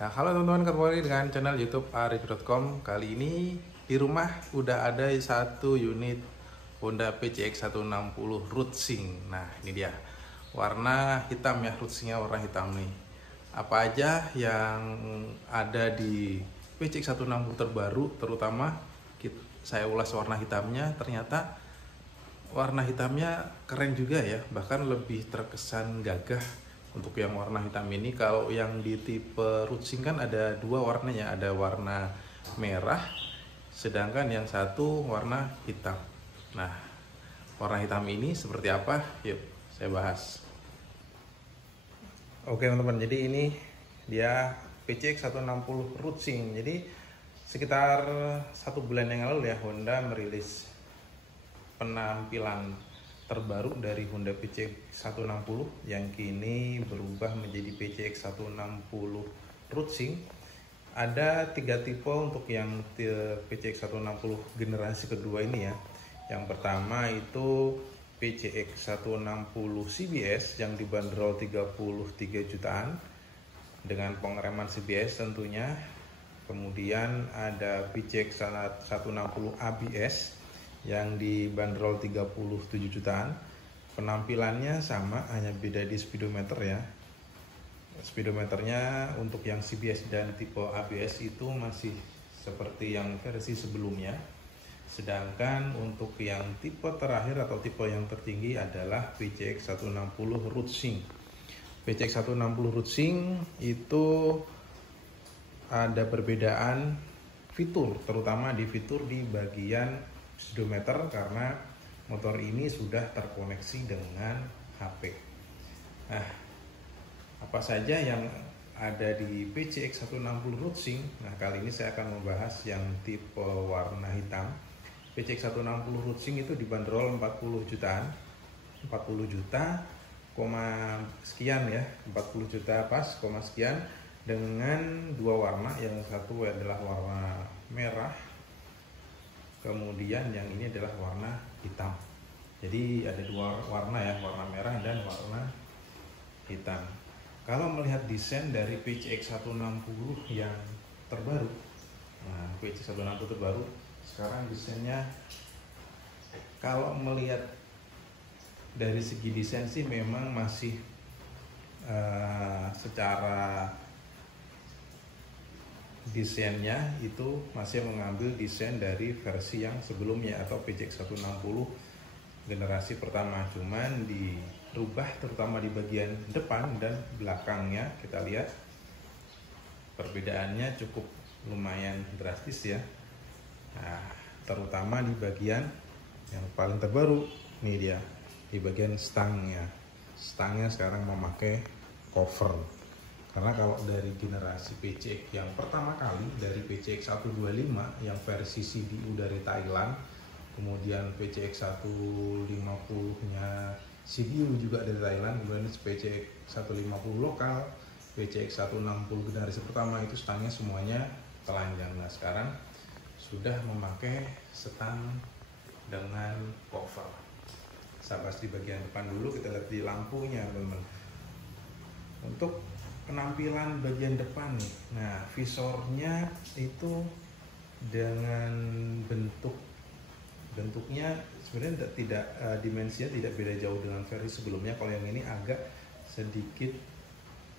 Ya, halo teman-teman, kembali dengan channel YouTube arif.com. Kali ini di rumah udah ada satu unit Honda PCX 160 Rootsing. Nah, ini dia. Warna hitam ya, Rootsingnya warna hitam nih. Apa aja yang ada di PCX 160 terbaru, terutama saya ulas warna hitamnya. Ternyata warna hitamnya keren juga ya, bahkan lebih terkesan gagah. Untuk yang warna hitam ini, kalau yang di tipe Rootsing kan ada dua warnanya, ada warna merah, sedangkan yang satu warna hitam. Nah, warna hitam ini seperti apa? Yuk, saya bahas. Oke teman-teman, jadi ini dia PCX 160 Rootsing. Jadi sekitar 1 bulan yang lalu ya, Honda merilis penampilan terbaru dari Honda PCX 160 yang kini berubah menjadi PCX 160 Rootsing. Ada 3 tipe untuk yang PCX 160 generasi kedua ini ya. Yang pertama itu PCX 160 CBS yang dibanderol 33 jutaan dengan pengereman CBS tentunya. Kemudian ada PCX 160 ABS yang dibanderol 37 jutaan. Penampilannya sama, hanya beda di speedometer ya. Speedometernya untuk yang CBS dan tipe ABS itu masih seperti yang versi sebelumnya. Sedangkan untuk yang tipe terakhir atau tipe yang tertinggi adalah PCX 160 Rootsing. PCX 160 Rootsing itu ada perbedaan fitur, terutama di fitur di bagian speedometer, karena motor ini sudah terkoneksi dengan HP. Nah, apa saja yang ada di PCX 160 Rootsing? Nah, kali ini saya akan membahas yang tipe warna hitam. PCX 160 Rootsing itu dibanderol 40 jutaan, 40 juta, sekian ya, 40 juta pas, sekian, dengan dua warna. Yang satu adalah warna merah, kemudian yang ini adalah warna hitam. Jadi ada dua warna ya, warna merah dan warna hitam. Kalau melihat desain dari PCX 160 yang terbaru, nah PCX 160 terbaru sekarang desainnya, kalau melihat dari segi desain sih memang masih secara desainnya itu masih mengambil desain dari versi yang sebelumnya atau PCX 160 generasi pertama, cuman dirubah terutama di bagian depan dan belakangnya. Kita lihat perbedaannya cukup lumayan drastis ya. Nah, terutama di bagian yang paling terbaru nih, dia di bagian stangnya sekarang memakai cover. Karena kalau dari generasi PCX yang pertama kali, dari PCX 125 yang versi CDU dari Thailand, kemudian PCX 150 nya CDU juga dari Thailand, kemudian PCX 150 lokal, PCX 160 generasi pertama itu stangnya semuanya telanjang. Nah, sekarang sudah memakai stang dengan cover. Saya bahas di bagian depan dulu, kita lihat di lampunya teman-teman. Untuk penampilan bagian depan nih, nah visornya itu dengan bentuknya sebenarnya tidak dimensinya tidak beda jauh dengan versi sebelumnya. Kalau yang ini agak sedikit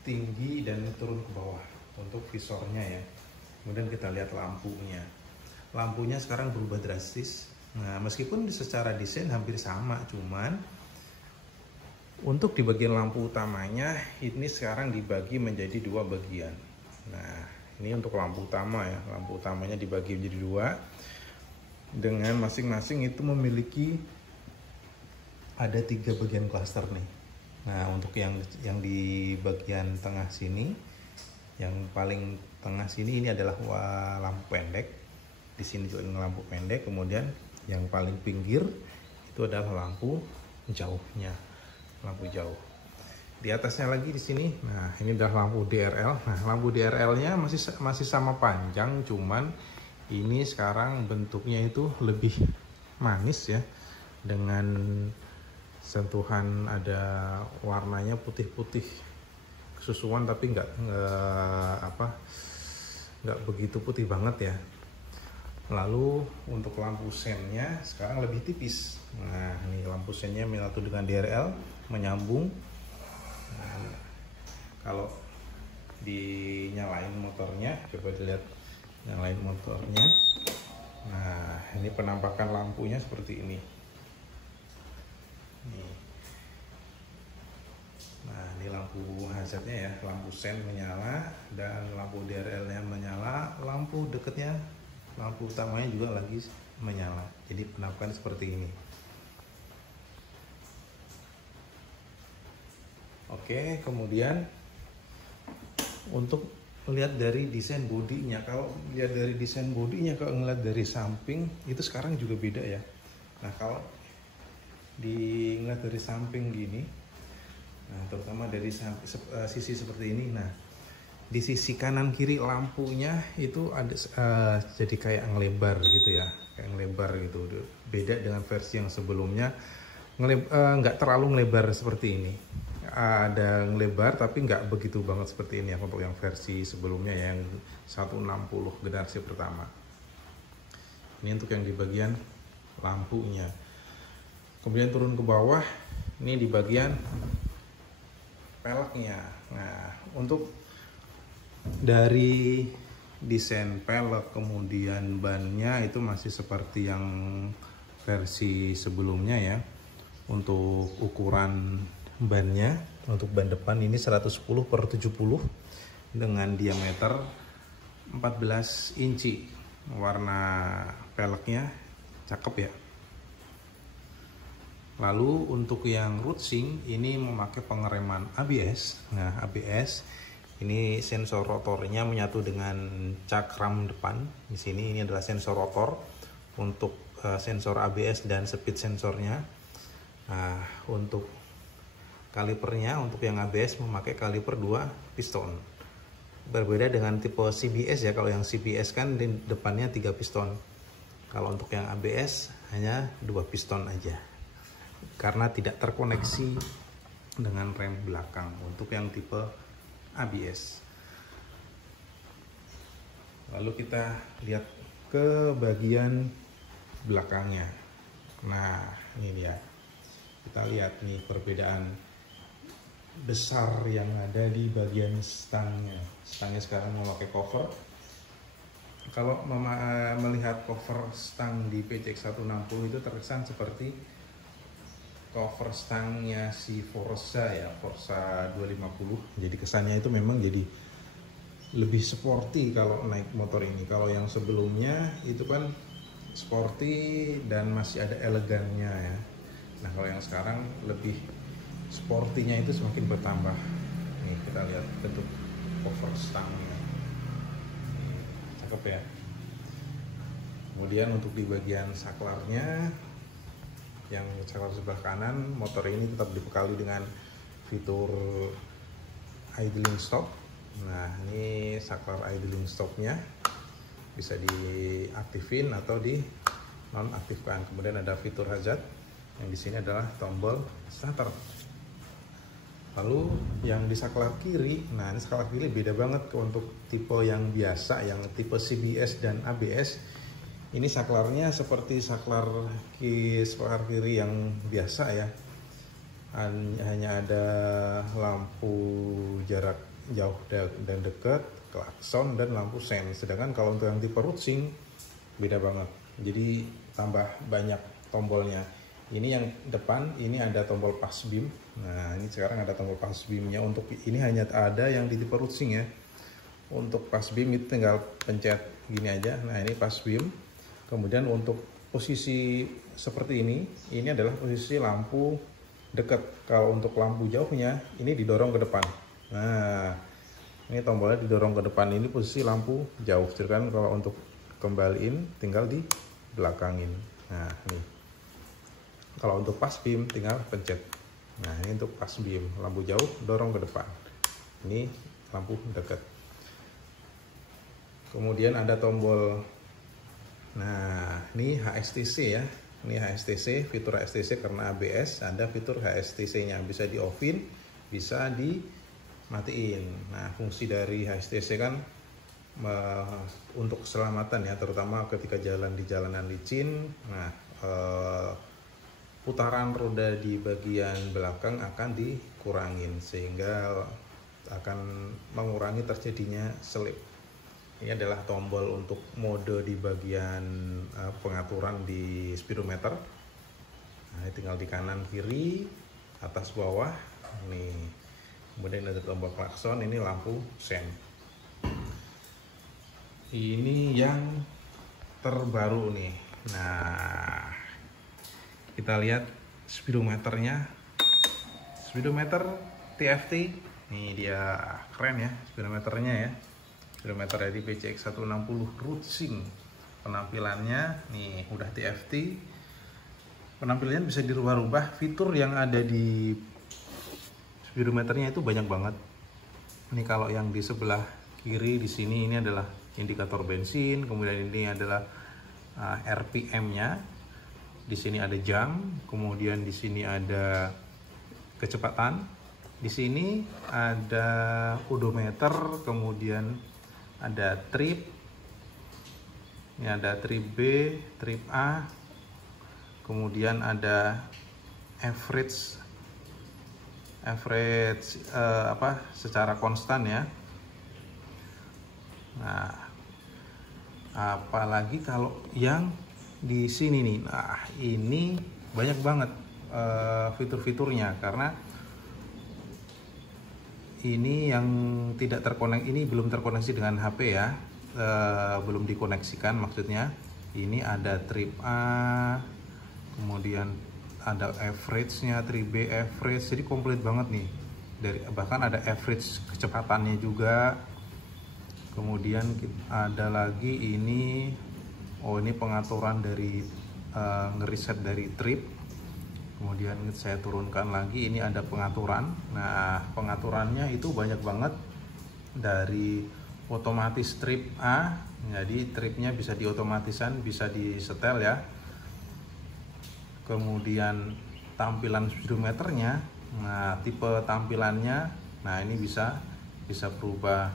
tinggi dan turun ke bawah untuk visornya ya. Kemudian kita lihat lampunya sekarang berubah drastis. Nah, meskipun secara desain hampir sama, cuman untuk di bagian lampu utamanya ini sekarang dibagi menjadi dua bagian. Nah, ini untuk lampu utama ya, lampu utamanya dibagi menjadi dua dengan masing-masing itu memiliki ada 3 bagian klaster nih. Nah, untuk yang di bagian tengah sini, yang paling tengah sini ini adalah lampu pendek. Di sini juga lampu pendek. Kemudian yang paling pinggir itu adalah lampu jauhnya. Lampu jauh. Di atasnya lagi di sini, nah ini adalah lampu DRL. Nah, lampu DRL-nya masih sama panjang, cuman ini sekarang bentuknya itu lebih manis ya, dengan sentuhan ada warnanya putih-putih kesusuan, tapi nggak nggak begitu putih banget ya. Lalu untuk lampu sennya sekarang lebih tipis. Nah, ini lampu sennya menyatu dengan DRL, menyambung. Nah, kalau dinyalain motornya, coba dilihat nyalain motornya. Nah, ini penampakan lampunya seperti ini. Nih. Nah, ini lampu hazardnya ya, lampu sen menyala dan lampu DRL-nya menyala, lampu dekatnya, lampu utamanya juga lagi menyala. Jadi penampakan seperti ini. Oke, kemudian untuk lihat dari desain bodinya, kalau lihat dari desain bodinya, kalau ngeliat dari samping itu sekarang juga beda ya. Nah, kalau ngeliat dari samping gini, nah terutama dari sisi seperti ini, nah di sisi kanan kiri lampunya itu ada jadi kayak ngelebar gitu ya, kayak ngelebar gitu. Beda dengan versi yang sebelumnya, nggak terlalu ngelebar seperti ini. Ada ngelebar tapi nggak begitu banget seperti ini ya untuk yang versi sebelumnya yang 160 generasi pertama. Ini untuk yang di bagian lampunya. Kemudian turun ke bawah, ini di bagian peleknya. Nah, untuk dari desain pelek kemudian bannya itu masih seperti yang versi sebelumnya ya. Untuk ukuran bannya, untuk ban depan ini 110/70 dengan diameter 14 inci. Warna peleknya cakep ya. Lalu untuk yang rootsing ini memakai pengereman ABS. Nah, ABS ini sensor rotornya menyatu dengan cakram depan. Di sini ini adalah sensor rotor untuk sensor ABS dan speed sensornya. Nah, untuk kalipernya, untuk yang ABS memakai kaliper 2 piston. Berbeda dengan tipe CBS ya. Kalau yang CBS kan di depannya 3 piston. Kalau untuk yang ABS hanya 2 piston aja. Karena tidak terkoneksi dengan rem belakang untuk yang tipe ABS. Lalu kita lihat ke bagian belakangnya. Nah, ini dia. Kita lihat nih perbedaan besar yang ada di bagian stangnya. Stangnya sekarang memakai cover. Kalau melihat cover stang di PCX 160 itu terkesan seperti cover stangnya si Forza ya, Forza 250. Jadi kesannya itu memang jadi lebih sporty kalau naik motor ini. Kalau yang sebelumnya itu kan sporty dan masih ada elegannya ya. Nah, kalau yang sekarang lebih sportinya itu semakin bertambah. Nih, kita lihat bentuk cover stangnya. Cakep ya. Kemudian untuk di bagian saklarnya, yang saklar sebelah kanan, motor ini tetap dibekali dengan fitur idling stop. Nah, ini saklar idling stopnya bisa diaktifin atau di nonaktifkan. Kemudian ada fitur hazard yang di sini adalah tombol starter. Lalu yang di saklar kiri, nah ini saklar kiri beda banget untuk tipe yang biasa, yang tipe CBS dan ABS. Ini saklarnya seperti saklar kiri yang biasa ya. Hanya ada lampu jarak jauh dan dekat, klakson dan lampu sen. Sedangkan kalau untuk yang tipe rootsing beda banget. Jadi tambah banyak tombolnya. Ini yang depan ini ada tombol pass beam. Nah, ini sekarang ada tombol pass beamnya. Untuk ini hanya ada yang di tipe rootsing ya. Untuk pass beam itu tinggal pencet gini aja. Nah, ini pass beam. Kemudian untuk posisi seperti ini adalah posisi lampu dekat. Kalau untuk lampu jauhnya ini didorong ke depan. Nah, ini tombolnya didorong ke depan, ini posisi lampu jauh. Sedangkan kalau untuk kembaliin tinggal di belakangin. Nah, ini. Kalau untuk pass beam tinggal pencet. Nah, ini untuk pass beam, lampu jauh dorong ke depan. Ini lampu dekat. Kemudian ada tombol. Nah, ini HSTC ya. Ini HSTC, fitur HSTC karena ABS ada fitur HSTC-nya, bisa di off-in, bisa dimatiin. Nah, fungsi dari HSTC kan untuk keselamatan ya, terutama ketika jalan di jalanan licin. Nah, putaran roda di bagian belakang akan dikurangin sehingga akan mengurangi terjadinya selip. Ini adalah tombol untuk mode di bagian pengaturan di speedometer. Nah, tinggal di kanan kiri, atas bawah nih. Kemudian ada tombol klakson, ini lampu sen. Ini yang terbaru nih. Nah, kita lihat speedometernya. Speedometer TFT. Nih dia, keren ya speedometernya ya. Speedometer dari PCX 160 Rootsing. Penampilannya nih udah TFT. Penampilannya bisa dirubah-rubah. Fitur yang ada di speedometernya itu banyak banget. Ini kalau yang di sebelah kiri di sini ini adalah indikator bensin, kemudian ini adalah RPM-nya. Di sini ada jam, kemudian di sini ada kecepatan. Di sini ada odometer, kemudian ada trip. Ini ada trip B, trip A. Kemudian ada average secara konstan ya. Nah, apalagi kalau yang di sini nih. Nah, ini banyak banget fitur-fiturnya, karena ini yang tidak terkoneksi, ini belum terkoneksi dengan HP ya, belum dikoneksikan maksudnya. Ini ada trip A, kemudian ada average-nya, trip B average, jadi komplit banget nih. Bahkan ada average kecepatannya juga. Kemudian ada lagi ini, ini pengaturan dari ngeriset dari trip. Kemudian saya turunkan lagi, ini ada pengaturan. Nah, pengaturannya itu banyak banget, dari otomatis trip A, jadi tripnya bisa diotomatisan, bisa disetel ya. Kemudian tampilan speedometernya, nah tipe tampilannya, nah ini bisa berubah.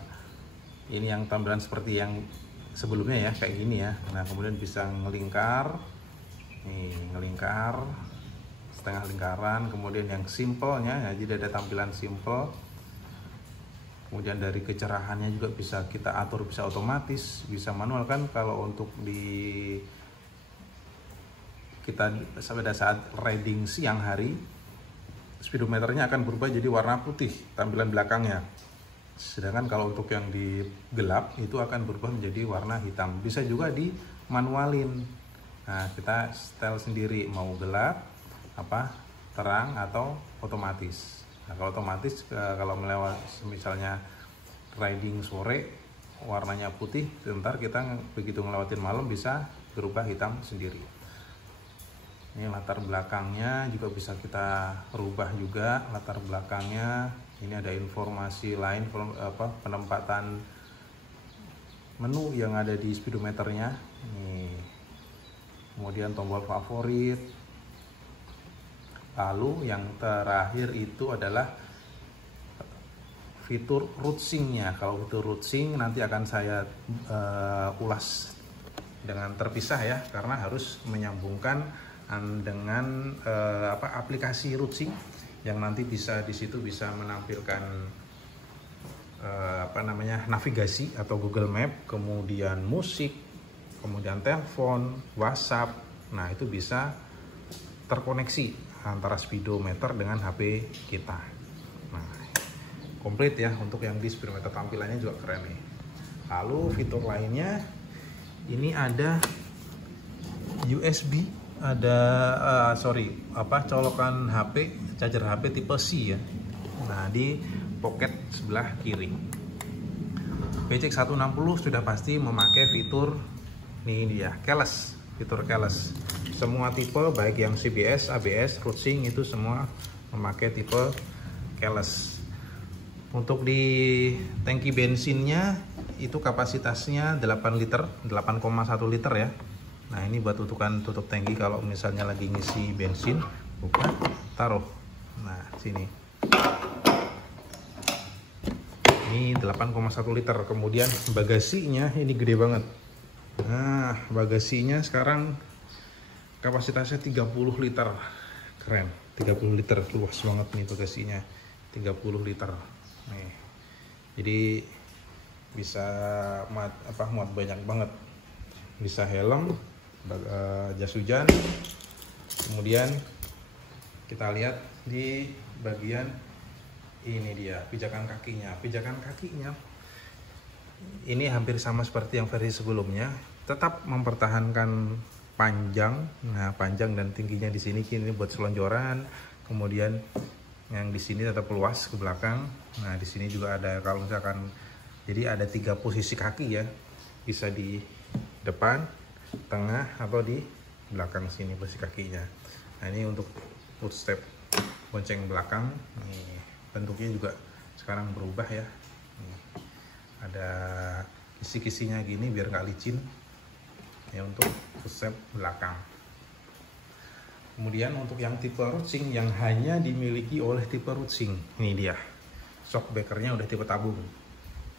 Ini yang tampilan seperti yang sebelumnya ya, kayak gini ya. Nah, kemudian bisa ngelingkar, nih ngelingkar setengah lingkaran. Kemudian yang simple-nya, jadi ada tampilan simple. Kemudian dari kecerahannya juga bisa kita atur, bisa otomatis, bisa manual kan. Kalau untuk kita pada saat riding siang hari, speedometernya akan berubah jadi warna putih tampilan belakangnya. Sedangkan kalau untuk yang di gelap itu akan berubah menjadi warna hitam. Bisa juga di manualin. Nah, kita setel sendiri mau gelap, terang atau otomatis. Nah, kalau otomatis, kalau melewati misalnya riding sore warnanya putih, sebentar kita begitu ngelewatin malam bisa berubah hitam sendiri. Ini latar belakangnya juga bisa kita rubah juga latar belakangnya. Ini ada informasi lain, penempatan menu yang ada di speedometernya. Nih. Kemudian tombol favorit. Lalu yang terakhir itu adalah fitur rootsing-nya. Kalau fitur rootsing nanti akan saya ulas dengan terpisah ya, karena harus menyambungkan dengan aplikasi rootsing yang nanti bisa di situ bisa menampilkan navigasi atau Google Map, kemudian musik, kemudian telepon, WhatsApp. Nah, itu bisa terkoneksi antara speedometer dengan HP kita. Nah, komplit ya untuk yang di speedometer, tampilannya juga keren nih. Lalu fitur lainnya, ini ada USB, ada colokan HP, charger HP tipe C ya. Nah, di pocket sebelah kiri. PCX 160 sudah pasti memakai fitur ini dia, keyless, fitur keyless. Semua tipe baik yang CBS, ABS, rootsing itu semua memakai tipe keyless. Untuk di tangki bensinnya itu kapasitasnya 8 liter, 8,1 liter ya. Nah, ini buat tutup tangki kalau misalnya lagi ngisi bensin, buka, taruh. Nah, sini. Ini 8,1 liter. Kemudian bagasinya ini gede banget. Nah, bagasinya sekarang kapasitasnya 30 liter. Keren, 30 liter. Luas banget nih bagasinya. 30 liter. Nih. Jadi bisa muat banyak banget. Bisa helm, jas hujan. Kemudian kita lihat di bagian ini dia pijakan kakinya. Pijakan kakinya ini hampir sama seperti yang versi sebelumnya, tetap mempertahankan panjang. Nah, panjang dan tingginya di sini kini buat selonjoran. Kemudian yang di sini tetap luas ke belakang. Nah, di sini juga ada, kalau misalkan, jadi ada 3 posisi kaki ya, bisa di depan, tengah, atau di belakang sini posisi kakinya. Nah, ini untuk footstep bonceng belakang. Nih, bentuknya juga sekarang berubah ya. Nih, ada kisi-kisinya gini biar nggak licin ya untuk footstep belakang. Kemudian untuk yang tipe rootsing yang hanya dimiliki oleh tipe rootsing, ini dia shock breakernya udah tipe tabung.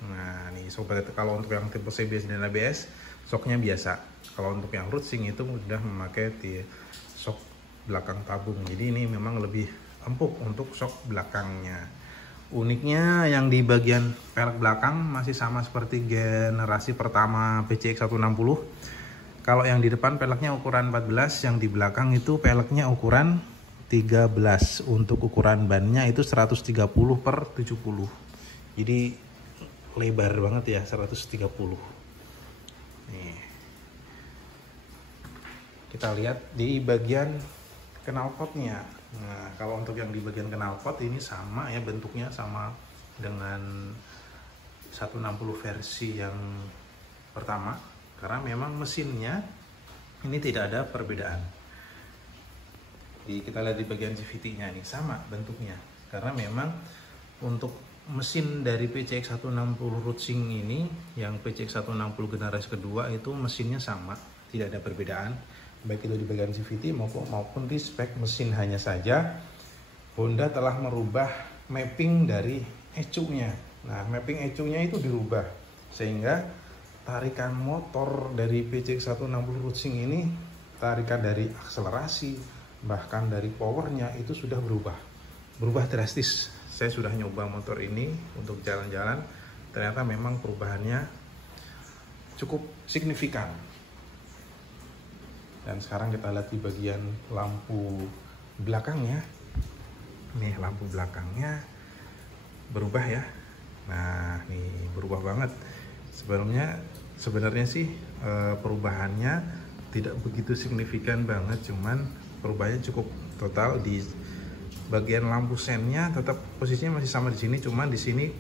Nah, nih sobat, kalau untuk yang tipe CBS dan ABS shocknya biasa. Kalau untuk yang rootsing itu udah memakai shock belakang tabung. Jadi ini memang lebih empuk untuk shock belakangnya. Uniknya yang di bagian pelek belakang masih sama seperti generasi pertama PCX 160. Kalau yang di depan peleknya ukuran 14, yang di belakang itu peleknya ukuran 13. Untuk ukuran bannya itu 130/70. Jadi lebar banget ya, 130. Nih. Kita lihat di bagian knalpotnya. Nah, kalau untuk yang di bagian knalpot ini sama ya, bentuknya sama dengan 160 versi yang pertama, karena memang mesinnya ini tidak ada perbedaan. Jadi kita lihat di bagian CVT-nya ini sama bentuknya, karena memang untuk mesin dari PCX 160 rootsing ini, yang PCX 160 generasi kedua itu mesinnya sama, tidak ada perbedaan, baik itu di bagian CVT maupun di spek mesin. Hanya saja Honda telah merubah mapping dari ECU-nya. Nah, mapping ECU-nya itu dirubah sehingga tarikan motor dari PCX 160 rootsing ini, tarikan dari akselerasi bahkan dari powernya itu sudah berubah drastis. Saya sudah nyoba motor ini untuk jalan-jalan, ternyata memang perubahannya cukup signifikan. Dan sekarang kita lihat di bagian lampu belakangnya. Nih, lampu belakangnya berubah ya. Nah, nih berubah banget. Sebenarnya sih perubahannya tidak begitu signifikan banget, cuman perubahannya cukup total. Di bagian lampu sennya tetap posisinya masih sama di sini, cuman di sini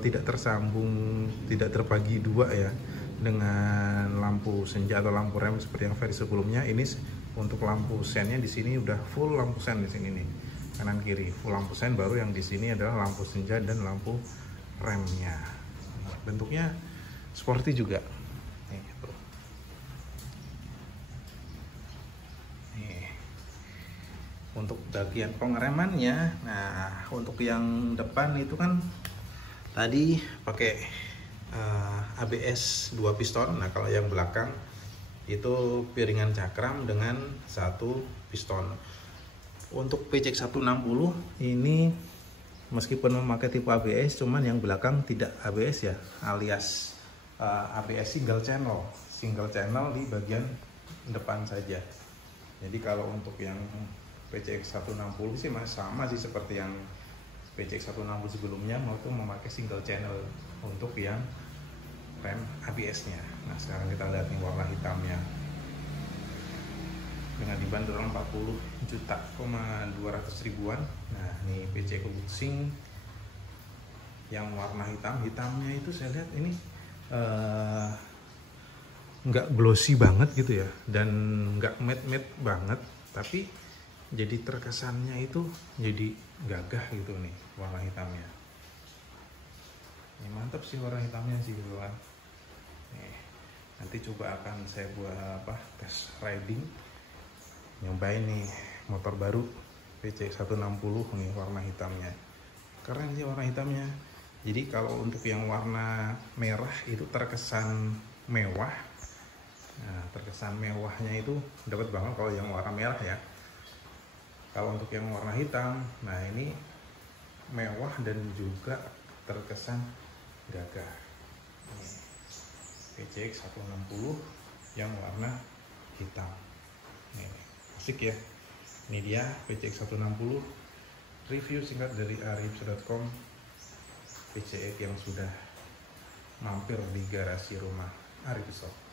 tidak tersambung, tidak terbagi dua ya dengan lampu senja atau lampu rem seperti yang versi sebelumnya. Ini untuk lampu sennya di sini udah full lampu sen di sini nih, kanan kiri full lampu sen, baru yang di sini adalah lampu senja dan lampu remnya. Bentuknya sporty juga. Nih, tuh. Nih. Untuk bagian pengeremannya, nah untuk yang depan itu kan tadi pakai ABS 2 piston. Nah, kalau yang belakang itu piringan cakram dengan 1 piston. Untuk PCX 160 ini meskipun memakai tipe ABS, cuman yang belakang tidak ABS ya, alias ABS single channel di bagian depan saja. Jadi kalau untuk yang PCX 160 sih masih sama sih seperti yang PCX 160 sebelumnya, maupun memakai single channel untuk yang rem ABS-nya. Nah, sekarang kita lihat nih warna hitamnya dengan dibanderol 40.200.000-an. Nah, ini PCX rootsing yang warna hitamnya itu saya lihat ini nggak glossy banget gitu ya, dan nggak matte banget, tapi jadi terkesannya itu jadi gagah gitu nih warna hitamnya. Ini mantap sih warna hitamnya sih gitu kan. Nanti coba akan saya buat tes riding, nyobain nih motor baru PCX 160 nih warna hitamnya. Keren sih warna hitamnya. Jadi kalau untuk yang warna merah itu terkesan mewah. Nah, terkesan mewahnya itu dapat banget kalau yang warna merah ya. Kalau untuk yang warna hitam, nah ini mewah dan juga terkesan gagah. PCX 160 yang warna hitam. Nih, asik ya. Ini dia PCX 160, review singkat dari aripso.com. PCX yang sudah mampir di garasi rumah Aripso.